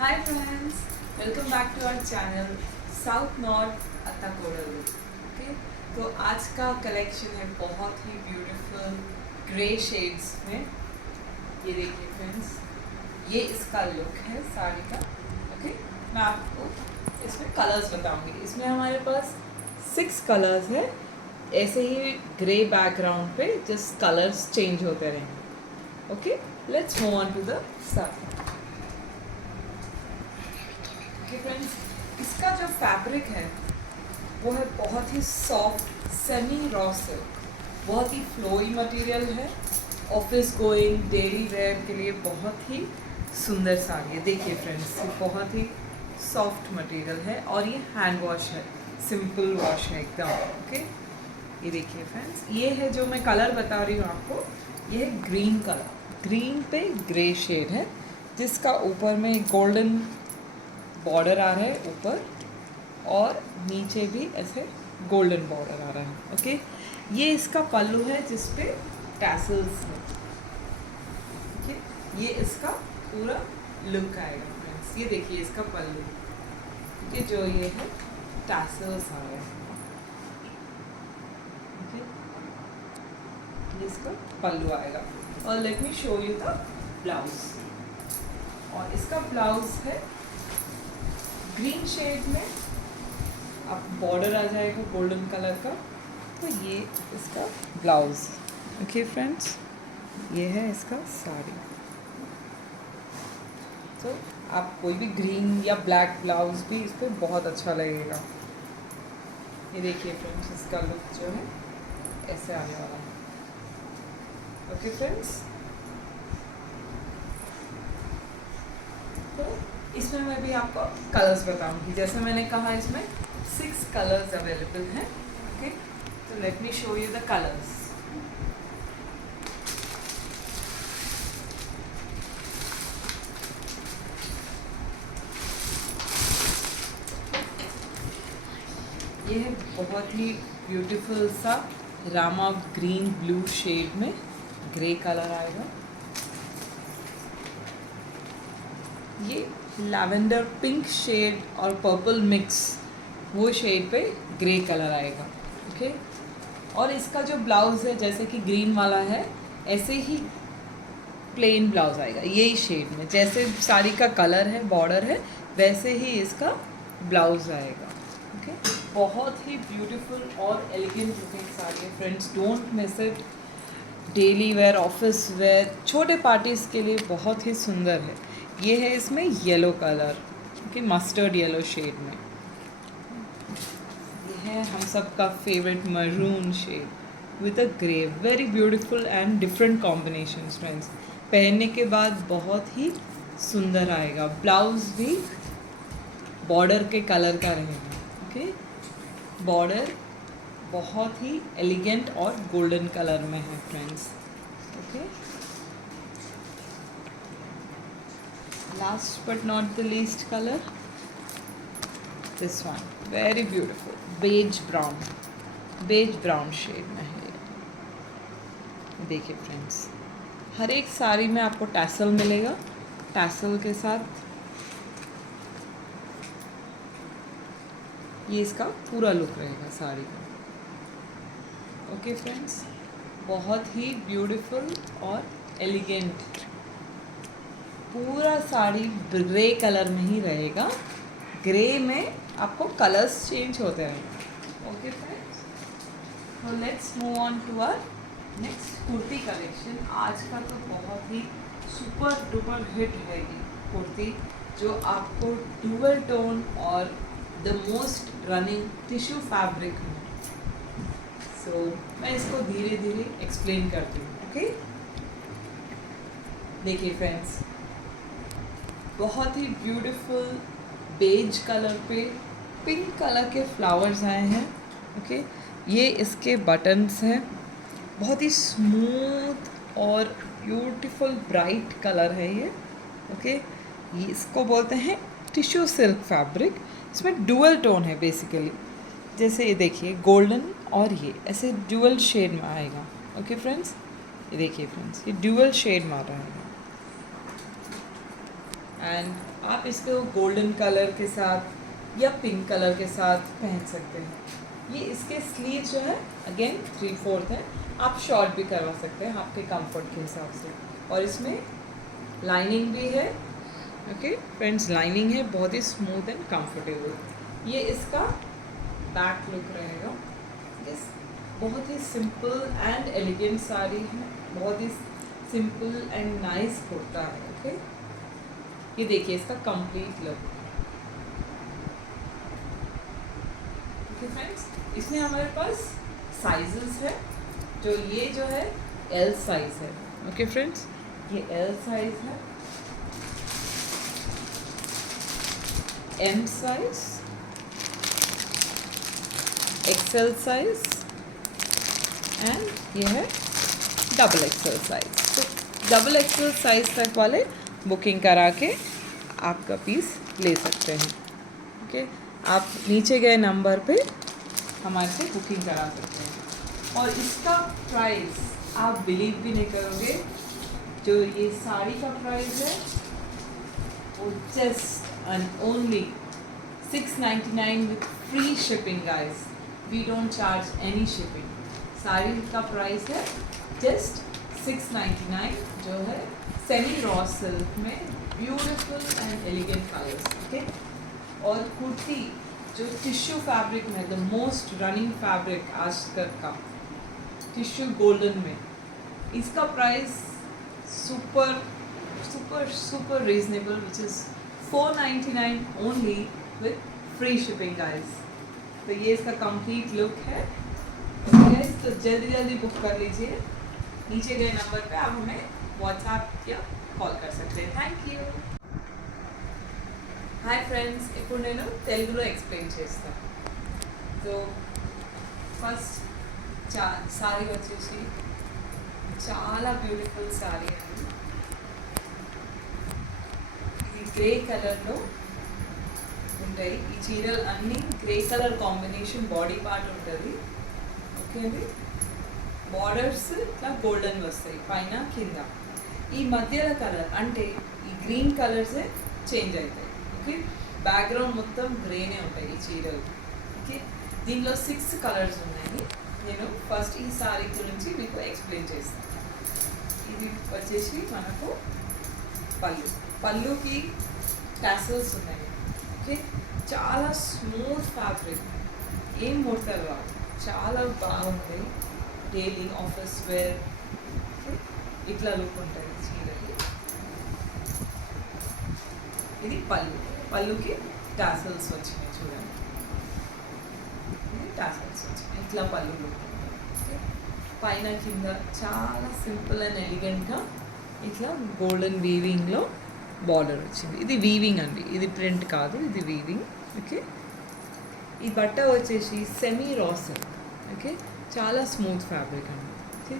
Hi friends, welcome back to our channel south north अत्ताकोडल। Okay, तो आज का कलेक्शन है बहुत ही ब्यूटीफुल ग्रे शेड्स में। ये देखिए फ्रेंड्स, ये इसका लुक है साड़ी का। ओके, मैं आपको इसमें कलर्स बताऊंगी। इसमें हमारे पास 6 कलर्स है। ऐसे ही ग्रे बैकग्राउंड पे जस्ट कलर्स चेंज होते रहेंगे। Okay, let's move on to the sari. Friends, इसका जो फैब्रिक है वो है बहुत ही सॉफ्ट सेमी रॉ सिल्क। बहुत ही फ्लोई मटेरियल है। ऑफिस गोइंग डेली वेयर के लिए बहुत ही सुंदर साड़ी है। देखिए फ्रेंड्स, ये बहुत ही सॉफ्ट मटेरियल है और ये हैंड वॉश है, सिंपल वॉश है एकदम। ओके, ये देखिए फ्रेंड्स, ये है जो मैं कलर बता रही हूँ आपको, ये है ग्रीन कलर। ग्रीन पे ग्रे शेड है जिसका ऊपर में गोल्डन बॉर्डर आ रहा है ऊपर, और नीचे भी ऐसे गोल्डन बॉर्डर आ रहा है। ओके, ये इसका पल्लू है जिस पे टैसल्स है। ओके, ये इसका पूरा लुक आएगा फ्रेंड्स। ये देखिए इसका पल्लू, ये जो ये है टैसल्स आ रहे हैं। ओके, ये इसका पल्लू आएगा। और let me show you the blouse. और इसका ब्लाउज है ग्रीन शेड में, अब बॉर्डर आ जाएगा गोल्डन कलर का। तो ये इसका ब्लाउज। ओके फ्रेंड्स, ये है इसका साड़ी। तो आप कोई भी ग्रीन या ब्लैक ब्लाउज भी इस पर बहुत अच्छा लगेगा। ये देखिए फ्रेंड्स, इसका लुक जो है ऐसे आने वाला है। ओके फ्रेंड्स, तो इसमें मैं भी आपको कलर्स बताऊंगी। जैसे मैंने कहा, इसमें 6 कलर्स अवेलेबल हैं। ओके, तो let me show you the colours. ये है बहुत ही ब्यूटीफुल सा रामा ग्रीन ब्लू शेड में ग्रे कलर आएगा। ये लैवेंडर पिंक शेड और पर्पल मिक्स, वो शेड पे ग्रे कलर आएगा। ओके, और इसका जो ब्लाउज़ है जैसे कि ग्रीन वाला है, ऐसे ही प्लेन ब्लाउज आएगा यही शेड में। जैसे साड़ी का कलर है, बॉर्डर है, वैसे ही इसका ब्लाउज आएगा। ओके, बहुत ही ब्यूटीफुल और एलिगेंट लुकिंग साड़ी है friends, don't miss it. Daily wear, office wear, छोटे पार्टीज़ के लिए बहुत ही सुंदर है। ये है इसमें yellow colour, okay, mustard yellow shade में। ये है हम सब का favourite maroon shade with a grey. Very beautiful and different combination friends. पहनने के बाद बहुत ही सुंदर आएगा। ब्लाउज भी बॉर्डर के कलर का रहेगा। ओके, बॉर्डर बहुत ही एलिगेंट और गोल्डन कलर में है friends. Okay, last but not the least colour, this one, very beautiful beige brown shade में है। देखिए फ्रेंड्स, हर एक साड़ी में आपको टैसल मिलेगा। टैसल के साथ ये इसका पूरा लुक रहेगा साड़ी का। ओके फ्रेंड्स, बहुत ही ब्यूटीफुल और एलिगेंट। पूरा साड़ी ग्रे कलर में ही रहेगा। ग्रे में आपको कलर्स चेंज होते रहेंगे। ओके फ्रेंड्स, तो let's move on to our next kurti collection. आज का तो बहुत ही सुपर डुपर हिट है ये कुर्ती, जो आपको डुअल टोन और the most running tissue fabric में। सो मैं इसको धीरे धीरे एक्सप्लेन करती हूँ। ओके, देखिए फ्रेंड्स, बहुत ही ब्यूटीफुल बेज कलर पे पिंक कलर के फ्लावर्स आए हैं। ओके, ये इसके बटन्स हैं। बहुत ही स्मूथ और ब्यूटीफुल ब्राइट कलर है ये। ओके, ये इसको बोलते हैं टिश्यू सिल्क फैब्रिक। इसमें डुअल टोन है बेसिकली। जैसे ये देखिए गोल्डन और ये ऐसे डुअल शेड में आएगा। ओके फ्रेंड्स, ये देखिए फ्रेंड्स, ये डुअल शेड में आ रहा है। एंड आप इसको गोल्डन कलर के साथ या पिंक कलर के साथ पहन सकते हैं। ये इसके स्लीव जो है अगेन 3/4 है, आप शॉर्ट भी करवा सकते हैं आपके कंफर्ट के हिसाब से। और इसमें लाइनिंग भी है। ओके फ्रेंड्स, लाइनिंग है, बहुत ही स्मूथ एंड कंफर्टेबल। ये इसका बैक लुक रहेगा। यस, बहुत ही सिंपल एंड एलिगेंट साड़ी है, बहुत ही सिंपल एंड नाइस कुर्ता है। ओके, ये देखिए इसका कंप्लीट लुक। ओके फ्रेंड्स, इसमें हमारे पास साइजेस है, जो ये जो है एल साइज है। ओके फ्रेंड्स, ये एल साइज है, M size, XL size and ये है डबल एक्सएल साइज। तो डबल एक्सएल साइज तक वाले बुकिंग करा के आपका पीस ले सकते हैं। ओके, आप नीचे गए नंबर पे हमारे से बुकिंग करा सकते हैं। और इसका प्राइस आप बिलीव भी नहीं करोगे, जो ये साड़ी का प्राइस है वो just and only 699 with free shipping guys. We don't charge any shipping. Sari का प्राइस है जस्ट 699, जो है सेमी रॉ सिल्क में beautiful and elegant colours. Okay, और कुर्ती जो टिश्यू फैब्रिक में, द मोस्ट रनिंग फैब्रिक आज तक का, टिश्यू गोल्डन में, इसका price super super super reasonable, which is 499 only with free shipping guys. तो ये इसका कंप्लीट लुक है। गाइस, तो जल्दी जल्दी बुक कर लीजिए। नीचे गए नंबर पे आप हमें व्हाट्सएप या कॉल कर सकते हैं। Thank you. హాయ్ ఫ్రెండ్స్, ఇప్పుడు నేను తెలుగులో ఎక్స్ప్లెయిన్ చేస్తాను। సో ఫస్ట్ సారీ వచ్చేసి చాలా బ్యూటిఫుల్ సారీ అండి। ఇది గ్రే కలర్లో ఉంటాయి ఈ చీరలు అన్నీ, grey colour combination body part ఉంటుంది। ఓకే అండి, బార్డర్స్ ఇట్లా గోల్డెన్ వస్తాయి పైన కింద। ఈ మధ్యలో కలర్ అంటే ఈ గ్రీన్ కలర్సే చేంజ్ అవుతాయి। ఓకే, బ్యాక్గ్రౌండ్ మొత్తం గ్రేనే ఉంటాయి ఈ చీరలు। ఓకే, దీనిలో 6 కలర్స్ ఉన్నాయి। నేను ఫస్ట్ ఈ సారీ గురించి మీకు ఎక్స్ప్లెయిన్ చేస్తాను। ఇది వచ్చేసి మనకు పళ్ళుకి టాసల్స్ ఉన్నాయి। ఓకే, చాలా స్మూత్ ఫ్యాబ్రిక్, ఏం ముడతలు రావు, చాలా బాగుంది। డైలీ ఆఫీస్ వేర్ ఇట్లా లుక్ ఉంటుంది చీరకి। ఇది పళ్ళుకి టాసల్స్ వచ్చినాయి చూడండి, టాసల్స్ వచ్చినాయి, ఇట్లా పళ్ళు లుక్ ఉంటుంది। పైన కింద చాలా సింపుల్ అండ్ ఎలిగెంట్గా ఇట్లా గోల్డెన్ వీవింగ్లో బార్డర్ వచ్చింది। ఇది వీవింగ్ అండి, ఇది ప్రింట్ కాదు, ఇది వీవింగ్। ఓకే, ఈ బట్ట వచ్చేసి సెమీ రా సిల్క్। ఓకే, చాలా స్మూత్ ఫ్యాబ్రిక్ అండి। ఓకే,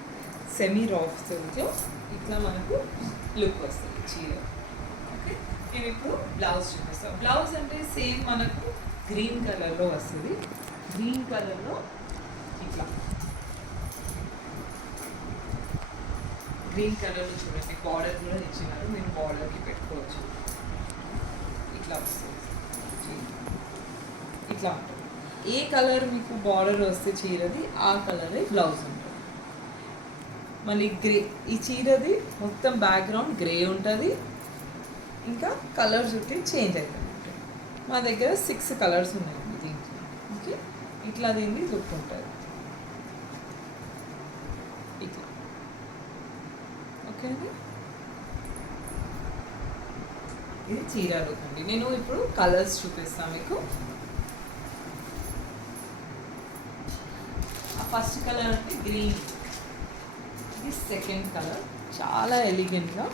సెమీ రా సిల్క్లో ఇట్లా మనకు లుక్ వస్తుంది చీర। ఓకే, నేను ఇప్పుడు బ్లౌజ్ చూపిస్తాను। బ్లౌజ్ అంటే సేమ్ మనకు గ్రీన్ కలర్లో వస్తుంది। గ్రీన్ కలర్లో ఇట్లా గ్రీన్ కలర్లో చూడండి, బార్డర్ కూడా ఇచ్చినారు, మీరు బార్డర్కి పెట్టుకోవచ్చు। ఇట్లా వస్తుంది, ఇట్లా ఉంటుంది। ఏ కలర్ మీకు బార్డర్ వస్తే చీరది ఆ కలరే బ్లౌజ్ ఉంటుంది। మళ్ళీ గ్రే, ఈ చీరది మొత్తం బ్యాక్గ్రౌండ్ గ్రే ఉంటుంది, ఇంకా కలర్స్ ఉంటే చేంజ్ అవుతుంది। మా దగ్గర 6 కలర్స్ ఉన్నాయండి దీంట్లో। ఓకే, ఇట్లా దీన్ని లుక్ ఉంటుంది ఇట్లా। ఓకే అండి, ఇది చీర లుక్ అండి। నేను ఇప్పుడు కలర్స్ చూపిస్తాను మీకు। ఫస్ట్ కలర్ అంటే గ్రీన్, ఇది సెకండ్ కలర్, చాలా ఎలిగెంట్గా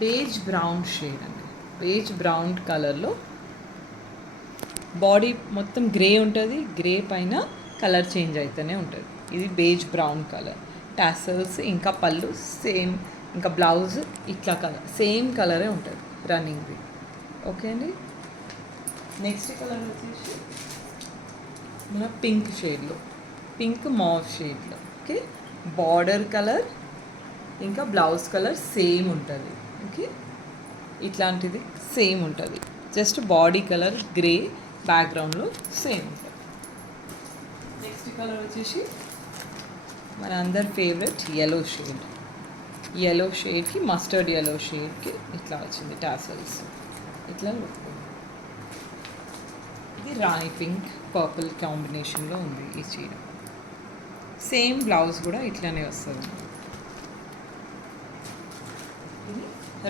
బేజ్ బ్రౌన్ షేడ్ అండి। బేజ్ బ్రౌన్ కలర్లో బాడీ మొత్తం గ్రే ఉంటుంది, గ్రే పైన కలర్ చేంజ్ అవుతూనే ఉంటుంది। ఇది బేజ్ బ్రౌన్ కలర్, టాసల్స్ ఇంకా పళ్ళు సేమ్, ఇంకా బ్లౌజ్ ఇట్లా కలర్ సేమ్ కలరే ఉంటుంది రన్నింగ్ది। ఓకే అండి, నెక్స్ట్ కలర్ వచ్చేసి మన పింక్ షేడ్లో, పింక్ మావ్ షేడ్లో। ఓకే, బార్డర్ కలర్ ఇంకా బ్లౌజ్ కలర్ సేమ్ ఉంటుంది। ఓకే, ఇట్లాంటిది సేమ్ ఉంటుంది, జస్ట్ బాడీ కలర్ గ్రే బ్యాక్గ్రౌండ్లో సేమ్ ఉంటుంది. నెక్స్ట్ కలర్ వచ్చేసి మన అందరి ఫేవరెట్ ఎల్లో షేడ్. ఎల్లో షేడ్కి మస్టర్డ్ ఎల్లో షేడ్కి ఇట్లా వచ్చింది టాసల్స్, ఇట్లా లుక్. ఇది రాణి పింక్ పర్పుల్ కాంబినేషన్లో ఉంది ఈ చీర. సేమ్ బ్లౌజ్ కూడా ఇట్లానే వస్తుంది. ఇది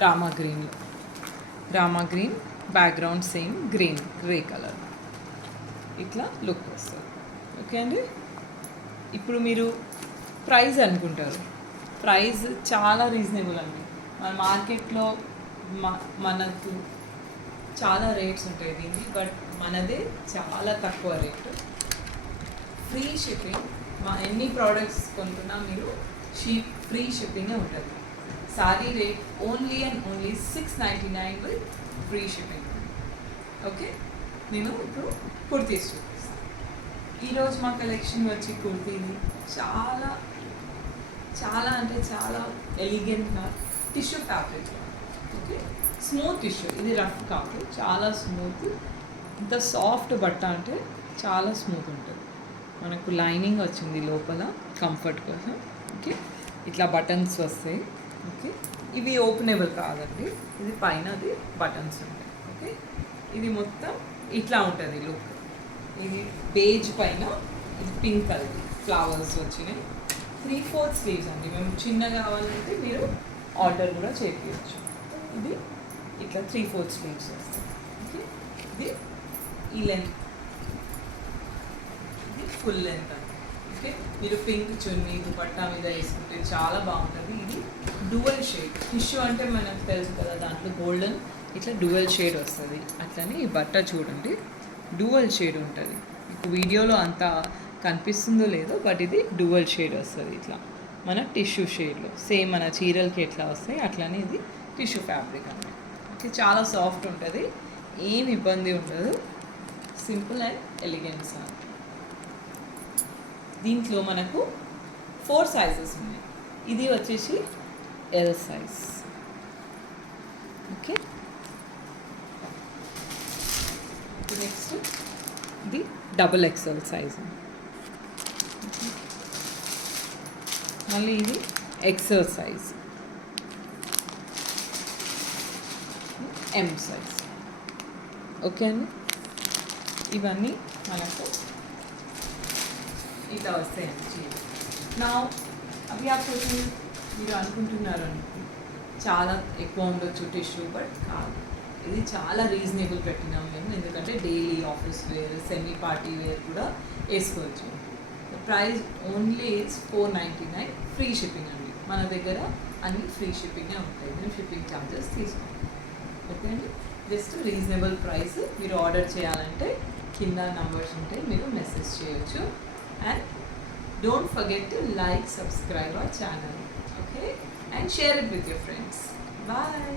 రామా గ్రీన్లో, Rama green background same grey colour, ఇట్లా లుక్ వస్తుంది. ఓకే అండి. ఇప్పుడు మీరు ప్రైస్ అనుకుంటారు, ప్రైస్ చాలా రీజనబుల్ అండి. మన మార్కెట్లో మనకు చాలా రేట్స్ ఉంటాయి దీన్ని, బట్ మనదే చాలా తక్కువ రేటు. ఫ్రీ షిప్పింగ్, ఎన్ని ప్రోడక్ట్స్ కొంటున్నా మీరు ఫ్రీ షిప్పింగే ఉంటుంది. Sorry rate only and only 699 with free shipping. Okay, నేను ఇప్పుడు కుర్తీస్ చూపిస్తాను. ఈరోజు మా కలెక్షన్ వచ్చి కుర్తీని చాలా చాలా అంటే చాలా ఎలిగెంట్గా tissue fabric. Okay, smooth tissue, ఇది రఫ్ కాదు, చాలా స్మూత్. ఇంత సాఫ్ట్ బట్ట అంటే చాలా స్మూత్ ఉంటుంది. మనకు లైనింగ్ వచ్చింది లోపల కంఫర్ట్ కోసం. ఓకే, ఇట్లా బటన్స్ వస్తాయి. ఓకే, ఇవి ఓపెనబుల్ కాదండి, ఇది పైన అది బటన్స్ ఉంటాయి. ఓకే, ఇది మొత్తం ఇట్లా ఉంటుంది లుక్. ఇది బేజ్ పైన ఇది పింక్ కలర్ ఫ్లవర్స్ వచ్చినాయి. 3/4 స్లీవ్స్ అండి. మేము చిన్న కావాలంటే మీరు ఆర్డర్ కూడా చేయించవచ్చు. ఇది ఇట్లా 3/4 స్లీవ్స్ వస్తాయి. ఓకే, ఇది ఈ లెంత్, ఇది ఫుల్ లెంత్ అండి. ఓకే, మీరు పింక్ చున్నీ దుపట్టా మీద వేసుకుంటే చాలా బాగుంటుంది. ఇది డ్యూయల్ షేడ్ టిష్యూ అంటే మనకు తెలుసు కదా, దాంట్లో గోల్డెన్ ఇట్లా డ్యూయల్ షేడ్ వస్తుంది. అట్లనే ఈ బట్ట చూడండి, డ్యూయల్ షేడ్ ఉంటుంది. మీకు వీడియోలో అంతా కనిపిస్తుందో లేదో, బట్ ఇది డ్యూయల్ షేడ్ వస్తుంది ఇట్లా మన టిష్యూ షేడ్లో. సేమ్ మన చీరలకి ఎట్లా వస్తాయి అట్లానే ఇది టిష్యూ ఫ్యాబ్రిక్ అన్నమాట. ఓకే, చాలా సాఫ్ట్ ఉంటుంది, ఏం ఇబ్బంది ఉండదు, సింపుల్ అండ్ ఎలిగెన్స్. దీంట్లో మనకు 4 సైజెస్ ఉన్నాయి. ఇది వచ్చేసి ఎల్ సైజ్. ఓకే, నెక్స్ట్ ఇది XXL సైజ్. మళ్ళీ ఇది XL size, M size. Okay అండి, ఇవన్నీ మనకు ఇట్లా వస్తాయండి చీర. నా అవి కొంచెం మీరు అనుకుంటున్నారు చాలా ఎక్కువ ఉండొచ్చు టిష్యూ, బట్ కాదు, ఇది చాలా రీజనబుల్ పెట్టినాం మేము. ఎందుకంటే daily office wear, semi party wear కూడా వేసుకోవచ్చు. Price only is 499, free shipping అండి. మన దగ్గర అన్ని ఫ్రీ షిప్పింగే ఉంటాయి, మేము షిప్పింగ్ ఛార్జెస్ తీసుకుంటాం. ఓకే అండి, జస్ట్ రీజనబుల్ ప్రైస్. మీరు ఆర్డర్ చేయాలంటే కింద నంబర్స్ ఉంటే మీరు మెసేజ్ చేయొచ్చు. And don't forget to like, subscribe our channel. Okay, and share it with your friends. Bye.